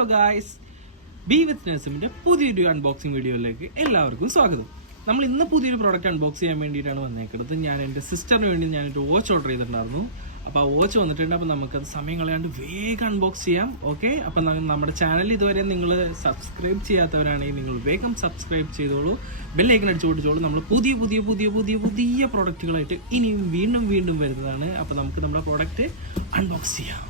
Hello guys, B വിത്ത് നഴ്സിമിൻ്റെ പുതിയൊരു unboxing വീഡിയോയിലേക്ക് എല്ലാവർക്കും സ്വാഗതം. നമ്മൾ ഇന്ന് പുതിയൊരു പ്രോഡക്റ്റ് അൺബോക്സ് ചെയ്യാൻ വേണ്ടിയിട്ടാണ് വന്നേക്കുന്നത്. ഞാൻ എൻ്റെ സിസ്റ്ററിന് വേണ്ടി ഞാനൊരു വാച്ച് ഓർഡർ ചെയ്തിട്ടുണ്ടായിരുന്നു. അപ്പോൾ ആ വാച്ച് വന്നിട്ടുണ്ട്. അപ്പോൾ നമുക്കത് സമയം കളയാണ്ട് വേഗം അൺബോക്സ് ചെയ്യാം. ഓക്കെ, അപ്പം നമ്മുടെ ചാനൽ ഇതുവരെ നിങ്ങൾ സബ്സ്ക്രൈബ് ചെയ്യാത്തവരാണെങ്കിൽ നിങ്ങൾ വേഗം സബ്സ്ക്രൈബ് ചെയ്തോളൂ, ബെല്ലൈക്കൻ അടിച്ചു കൊടുത്തോളൂ. നമ്മൾ പുതിയ പുതിയ പുതിയ പുതിയ പുതിയ പ്രോഡക്റ്റുകളായിട്ട് ഇനിയും വീണ്ടും വീണ്ടും വരുന്നതാണ്. അപ്പോൾ നമുക്ക് നമ്മുടെ പ്രോഡക്റ്റ് അൺബോക്സ് ചെയ്യാം.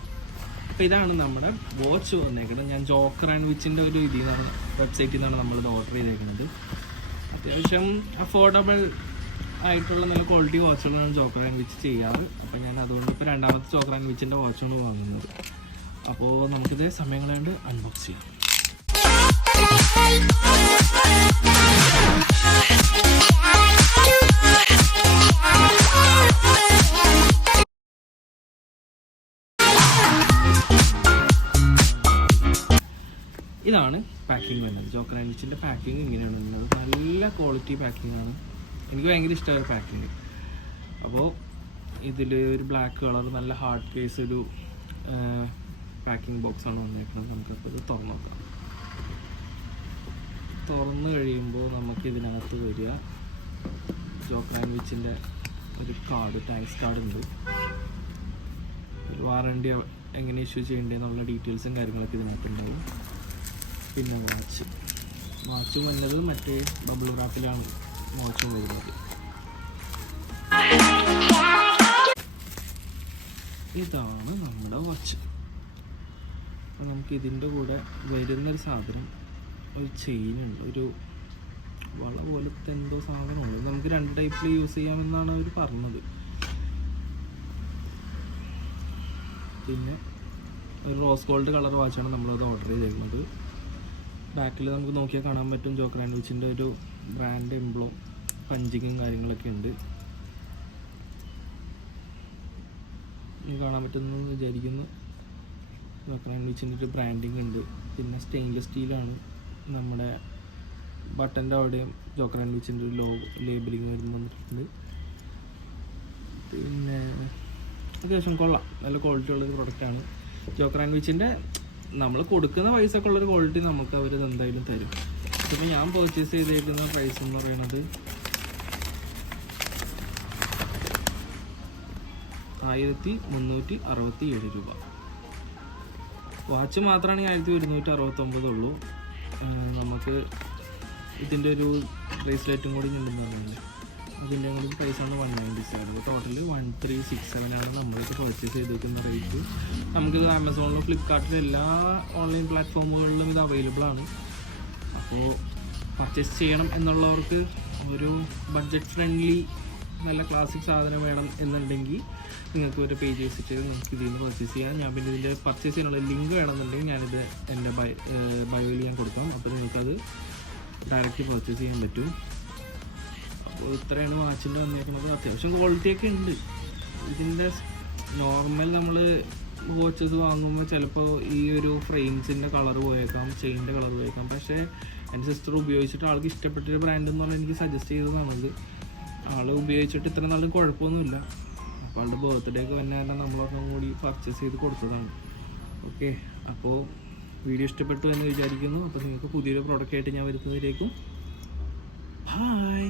അപ്പോൾ ഇതാണ് നമ്മുടെ വാച്ച് വന്നേക്കുന്നത്. ഞാൻ ജോക്കർ ആൻഡ് വിച്ചിൻ്റെ ഒരു ഇതിൽ നിന്നാണ്, വെബ്സൈറ്റിൽ നിന്നാണ് നമ്മളിത് ഓർഡർ ചെയ്തേക്കുന്നത്. അത്യാവശ്യം അഫോർഡബിൾ ആയിട്ടുള്ള നല്ല ക്വാളിറ്റി വാച്ചുകളാണ് ജോക്കർ ആൻഡ് വിച്ച് ചെയ്യാറ്. അപ്പോൾ ഞാൻ അതുകൊണ്ട് ഇപ്പോൾ രണ്ടാമത്തെ ജോക്കർ ആൻഡ് വിച്ചിൻ്റെ വാച്ചാണ് വാങ്ങുന്നത്. അപ്പോൾ നമുക്കിത് സമയം കളയാണ്ട് അൺബോക്സ് ചെയ്യാം. ഇതാണ് പാക്കിംഗ് വരുന്നത്. ജോക്കർ ആൻഡ് വിച്ചിൻ്റെ പാക്കിംഗ് ഇങ്ങനെയാണ് വരുന്നത്. നല്ല ക്വാളിറ്റി പാക്കിംഗ് ആണ്. എനിക്ക് ഭയങ്കര ഇഷ്ടമായ പാക്കിങ്. അപ്പോൾ ഇതിൽ ഒരു ബ്ലാക്ക് കളർ നല്ല ഹാർഡ് കേസ് ഒരു പാക്കിംഗ് ബോക്സാണ് വന്നേക്കുന്നത്. നമുക്കപ്പോൾ ഇത് തുറന്നു നോക്കാം. തുറന്നു കഴിയുമ്പോൾ നമുക്ക് ഇതിനകത്ത് വരിക ജോക്കർ ആൻഡ് വിച്ചിൻ്റെ ഒരു കാർഡ്, താങ്ക്സ് കാർഡ് ഉണ്ട്. ഒരു വാറണ്ടി എങ്ങനെ ഇഷ്യൂ ചെയ്യേണ്ടതെന്നുള്ള ഡീറ്റെയിൽസും കാര്യങ്ങളൊക്കെ ഇതിനകത്തുണ്ടാവും. പിന്നെ വാച്ചും വന്നത് മറ്റേ ബബിൾ റാപ്പിലാണ് വാച്ചും വരുന്നത്. ഇതാണ് നമ്മുടെ വാച്ച്. അപ്പോൾ നമുക്ക് ഇതിൻ്റെ കൂടെ വരുന്നൊരു സാധനം, ഒരു ചെയിനുണ്ട്, ഒരു വള പോലത്തെ എന്തോ സാധനമുണ്ട്. നമുക്ക് രണ്ട് ടൈപ്പിൽ യൂസ് ചെയ്യാമെന്നാണ് അവർ പറഞ്ഞത്. പിന്നെ ഒരു റോസ് ഗോൾഡ് കളർ വാച്ചാണ് നമ്മളത് ഓർഡർ ചെയ്തേക്കുന്നത്. ബാക്കിൽ നമുക്ക് നോക്കിയാൽ കാണാൻ പറ്റും ജോക്കർ ആൻഡ് വിച്ചിൻ്റെ ഒരു ബ്രാൻഡ് എംബ്ലോ, പഞ്ചിങ്ങും കാര്യങ്ങളൊക്കെ ഉണ്ട്. കാണാൻ പറ്റുമെന്ന് വിചാരിക്കുന്നു. ജോക്കർ ആൻഡ് വിച്ചിൻ്റെ ഒരു ബ്രാൻഡിങ് ഉണ്ട്. പിന്നെ സ്റ്റെയിൻലെസ് സ്റ്റീലാണ്. നമ്മുടെ ബട്ടൻ്റെ അവിടെയും ജോക്കർ ആൻഡ് വിച്ചിൻ്റെ ഒരു ലേബലിങ് വന്നിട്ടുണ്ട്. പിന്നെ അത്യാവശ്യം കൊള്ളാം, നല്ല ക്വാളിറ്റി ഉള്ളൊരു പ്രൊഡക്റ്റാണ്. ജോക്കർ ആൻഡ് വിച്ചിൻ്റെ നമ്മൾ കൊടുക്കുന്ന പൈസക്ക് ഉള്ളൊരു ക്വാളിറ്റി നമുക്ക് അവർ എന്തായാലും തരും. ഇപ്പോൾ ഞാൻ പർച്ചേസ് ചെയ്തേക്കുന്ന പ്രൈസ് എന്ന് പറയുന്നത് 1367 രൂപ. വാച്ച് മാത്രമാണെങ്കിൽ 1169 ഉള്ളൂ. നമുക്ക് ഇതിൻ്റെ ഒരു ബ്രേസ്ലെറ്റും കൂടി ഉണ്ടെന്ന് പറഞ്ഞാൽ അതിൻ്റെ കൂടി പ്രൈസാണ് 197. ടോട്ടൽ 1367 നമ്മൾക്ക് പർച്ചേസ് ചെയ്തിരിക്കുന്ന റേറ്റ്. നമുക്കിത് ആമസോണിലും ഫ്ലിപ്കാർട്ടിലും എല്ലാ ഓൺലൈൻ പ്ലാറ്റ്ഫോമുകളിലും ഇത് അവൈലബിൾ ആണ്. അപ്പോൾ പർച്ചേസ് ചെയ്യണം എന്നുള്ളവർക്ക് ഒരു ബഡ്ജറ്റ് ഫ്രണ്ട്ലി നല്ല ക്ലാസിക് സാധനം വേണം എന്നുണ്ടെങ്കിൽ നിങ്ങൾക്ക് ഒരു പേജ് വിസിറ്റ് ചെയ്ത് നമുക്ക് ഇതിൽ നിന്ന് പർച്ചേസ് ചെയ്യാം. ഞാൻ പിന്നെ ഇതിൻ്റെ പർച്ചേസ് ചെയ്യാനുള്ള ലിങ്ക് വേണമെന്നുണ്ടെങ്കിൽ ഞാനിത് എൻ്റെ ബയോയിൽ ഞാൻ കൊടുക്കാം. അപ്പോൾ നിങ്ങൾക്കത് ഡയറക്റ്റ് പർച്ചേസ് ചെയ്യാൻ പറ്റും. അപ്പോൾ ഇത്രയാണ് വാച്ചിൻ്റെ വന്നേക്കുന്നത്. അത്യാവശ്യം ക്വാളിറ്റിയൊക്കെ ഉണ്ട്. ഇതിൻ്റെ നോർമൽ നമ്മൾ വാച്ചസ് വാങ്ങുമ്പോൾ ചിലപ്പോൾ ഈ ഒരു ഫ്രെയിംസിൻ്റെ കളർ പോയേക്കാം, ചെയിൻ്റെ കളർ പോയേക്കാം. പക്ഷേ എൻ്റെ സിസ്റ്റർ ഉപയോഗിച്ചിട്ട് ആൾക്ക് ഇഷ്ടപ്പെട്ടൊരു ബ്രാൻഡ് എന്ന് പറഞ്ഞാൽ എനിക്ക് സജസ്റ്റ് ചെയ്തതാണത്. ആൾ ഉപയോഗിച്ചിട്ട് ഇത്ര നാളും കുഴപ്പമൊന്നുമില്ല. അപ്പോൾ ആളുടെ ബർത്ത്ഡേ ഒക്കെ വന്നെ തന്നെ നമ്മളൊക്കെ കൂടി പർച്ചേസ് ചെയ്ത് കൊടുത്തതാണ്. ഓക്കെ, അപ്പോൾ വീഡിയോ ഇഷ്ടപ്പെട്ടു എന്ന് വിചാരിക്കുന്നു. അപ്പോൾ നിങ്ങൾക്ക് പുതിയൊരു പ്രോഡക്റ്റ് ആയിട്ട് ഞാൻ വരുന്നതിലേക്കും ബൈ.